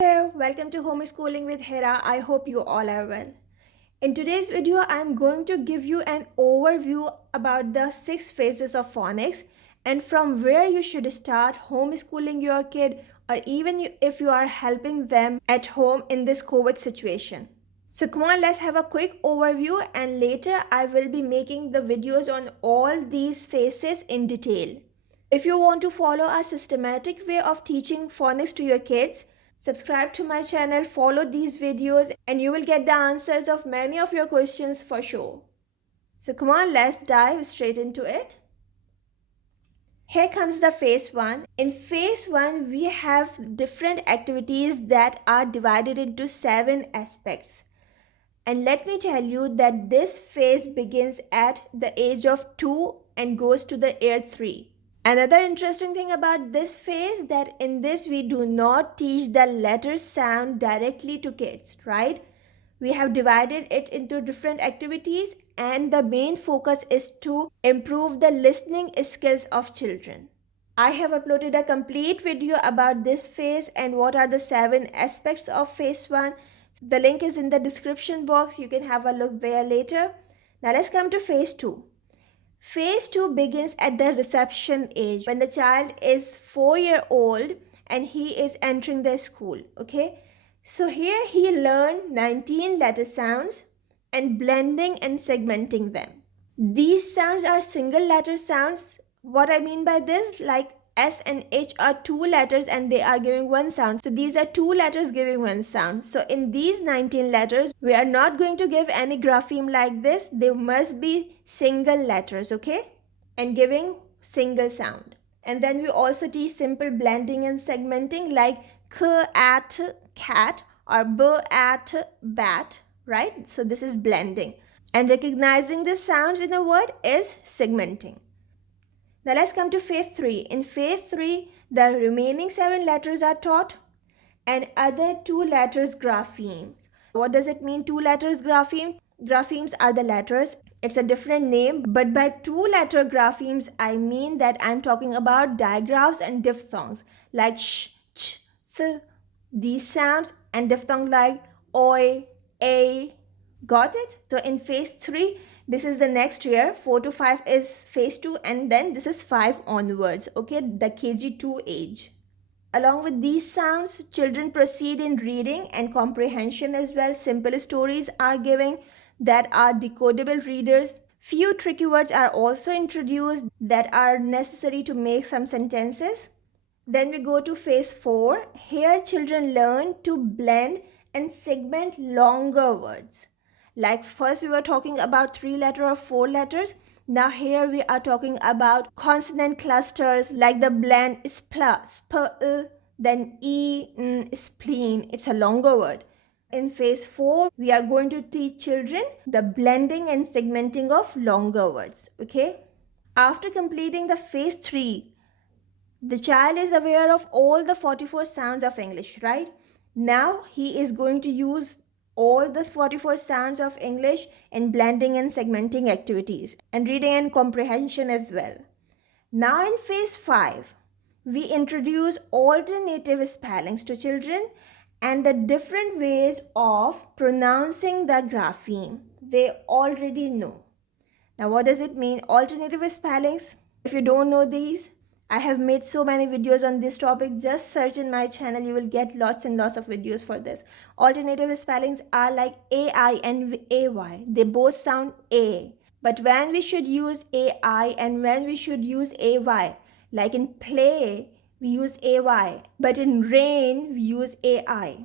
Hello, welcome to Homeschooling with Hira. I hope you all are well. In today's video, I'm going to give you an overview about the 6 phases of phonics and from where you should start homeschooling your kid or even if you are helping them at home in this COVID situation. So come on, let's have a quick overview and later I will be making the videos on all these phases in detail. If you want to follow a systematic way of teaching phonics to your kids, subscribe to my channel, follow these videos, and you will get the answers of many of your questions for sure. So come on, let's dive straight into it. Here comes the phase 1. In phase 1, we have different activities that are divided into 7 aspects. And let me tell you that this phase begins at the age of 2 and goes to the year 3. Another interesting thing about this phase that in this we do not teach the letter sound directly to kids, right? We have divided it into different activities and the main focus is to improve the listening skills of children. I have uploaded a complete video about this phase and what are the 7 aspects of phase 1. The link is in the description box. You can have a look there later. Now let's come to phase 2. Phase 2 begins at the reception age when the child is 4 years old and he is entering the school. Okay, so here he learned 19 letter sounds and blending and segmenting them. These sounds are single letter sounds. What I mean by this, like S and H are 2 letters and they are giving 1 sound. So these are 2 letters giving 1 sound. So in these 19 letters, we are not going to give any grapheme like this. They must be single letters, okay? And giving single sound. And then we also teach simple blending and segmenting like k at cat or b at bat, right? So this is blending. And recognizing the sounds in a word is segmenting. Now let's come to phase 3. In phase 3, the remaining 7 letters are taught and other 2 letters graphemes. What does it mean, 2 letters grapheme? Graphemes are the letters. It's a different name, but by 2-letter graphemes, I mean that I'm talking about digraphs and diphthongs like sh, ch, th, these sounds, and diphthong like oi, a. Got it? So in phase 3, this is the next year. 4 to 5 is phase 2 and then this is 5 onwards, okay, the KG2 age. Along with these sounds, children proceed in reading and comprehension as well. Simple stories are given that are decodable readers. Few tricky words are also introduced that are necessary to make some sentences. Then we go to phase 4. Here children learn to blend and segment longer words. Like first we were talking about 3-letter or 4 letters. Now here we are talking about consonant clusters like the blend spl, sp, then e, spleen. It's a longer word. In phase 4, we are going to teach children the blending and segmenting of longer words. Okay. After completing the phase 3, the child is aware of all the 44 sounds of English, right? Now he is going to use all the 44 sounds of English in blending and segmenting activities and reading and comprehension as well. Now in phase 5, we introduce alternative spellings to children and the different ways of pronouncing the grapheme. They already know. Now what does it mean? Alternative spellings. If you don't know these, I have made so many videos on this topic. Just search in my channel. You will get lots and lots of videos for this. Alternative spellings are like AI and AY. They both sound A. But when we should use AI and when we should use AY, like in play, we use AY. But in rain, we use AI.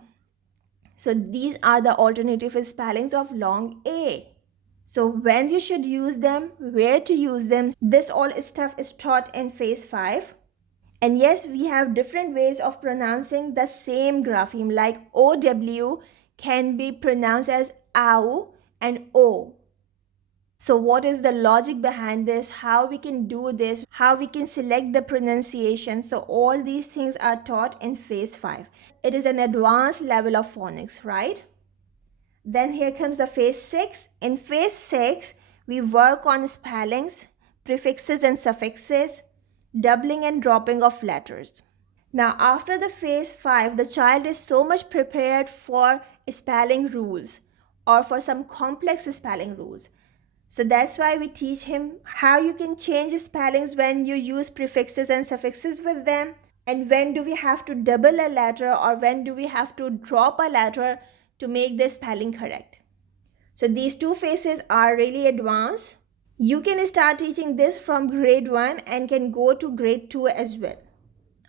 So these are the alternative spellings of long A. So when you should use them, where to use them, this all stuff is taught in phase 5. And yes, we have different ways of pronouncing the same grapheme, like OW can be pronounced as OW and O. So what is the logic behind this? How we can do this? How we can select the pronunciation? So all these things are taught in phase 5. It is an advanced level of phonics, right? Then here comes the phase 6. In phase 6, we work on spellings, prefixes and suffixes, doubling and dropping of letters. Now, after the phase 5, the child is so much prepared for spelling rules or for some complex spelling rules. So that's why we teach him how you can change spellings when you use prefixes and suffixes with them, and when do we have to double a letter or when do we have to drop a letter to make the spelling correct. So these two phases are really advanced. You can start teaching this from grade 1 and can go to grade 2 as well.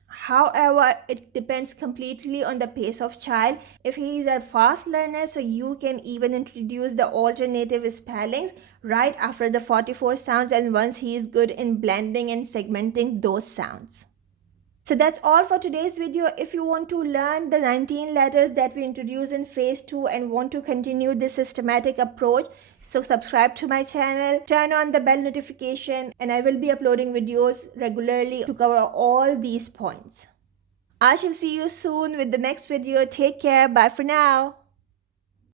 However, it depends completely on the pace of child. If he is a fast learner, so you can even introduce the alternative spellings right after the 44 sounds, and once he is good in blending and segmenting those sounds. So that's all for today's video. If you want to learn the 19 letters that we introduced in phase 2 and want to continue this systematic approach, so subscribe to my channel, turn on the bell notification, and I will be uploading videos regularly to cover all these points. I shall see you soon with the next video. Take care. Bye for now.